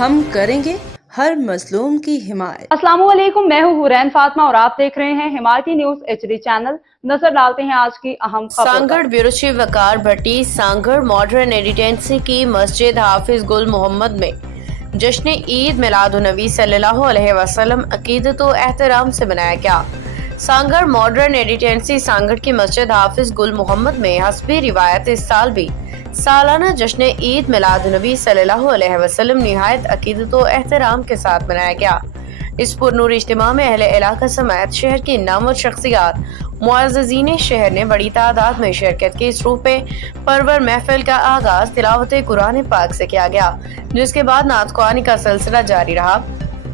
ہم کریں گے ہر مظلوم کی حمایت۔ السلام علیکم، میں ہوں حورین فاطمہ اور آپ دیکھ رہے ہیں حمایتی نیوز HD چینل۔ نظر ڈالتے ہیں آج کی اہم خبروں پر۔ سانگڑ بیورو چیف وقار بھٹی سانگڑ ماڈرن ایڈیٹنسی کی مسجد حافظ گل محمد میں جشن عید میلاد النبی صلی اللہ علیہ وسلم عقیدت و احترام سے منایا گیا۔ سانگڑ ماڈرن ایڈیٹنسی سانگڑ کی مسجد حافظ گل محمد میں حسب روایت اس سال بھی سالانہ جشن عید میلاد النبی صلی اللہ علیہ وسلم نہایت عقیدت و احترام کے ساتھ منایا گیا۔ اس پرنور اجتماع میں اہل علاقہ سمیت شہر کی نامور شخصیات معززین شہر نے بڑی تعداد میں شرکت کی۔ اس روح پہ پرور محفل کا آغاز تلاوت قرآن پاک سے کیا گیا، جس کے بعد نعت خوانی کا سلسلہ جاری رہا۔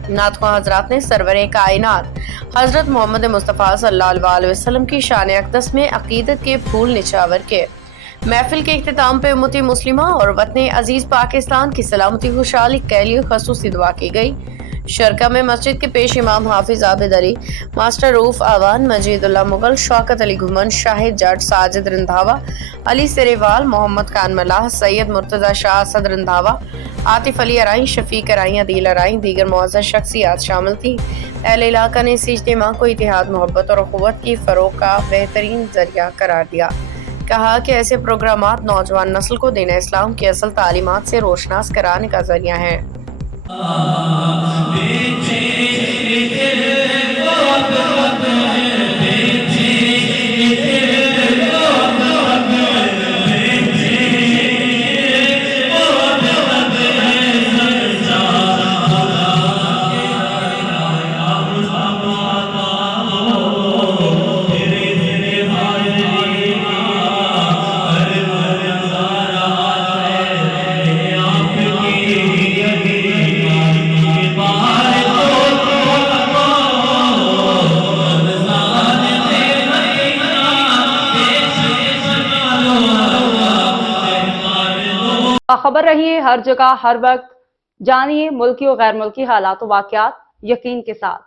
نعت خواں حضرات نے سرور کائنات حضرت محمد مصطفیٰ صلی اللہ علیہ وسلم کی شان اقدس میں عقیدت کے پھول نچھاور کیے۔ محفل کے اختتام پہ امت مسلمہ اور وطن عزیز پاکستان کی سلامتی خوشحالی کے لیے خصوصی دعا کی گئی۔ شرکا میں مسجد کے پیش امام حافظ عابد علی، ماسٹر روف آوان، مجید اللہ مغل، شوکت علی گھمن، شاہد جٹ، ساجد رندھاوا، علی سریوال، محمد خان ملاح، سید مرتضی شاہ اسد رندھاوا، عاطف علی ارائیں، شفیق ارائیں، عدیل ارائیں، دیگر معزز شخصیات شامل تھیں۔ اہل علاقہ نے اس اجتماع کو اتحاد، محبت اور اخوت کی فروغ کا بہترین ذریعہ قرار دیا۔ کہا کہ ایسے پروگرامات نوجوان نسل کو دین اسلام کی اصل تعلیمات سے روشناس کرانے کا ذریعہ ہیں۔ خبر رہیے ہر جگہ ہر وقت، جانیے ملکی و غیر ملکی حالات و واقعات یقین کے ساتھ۔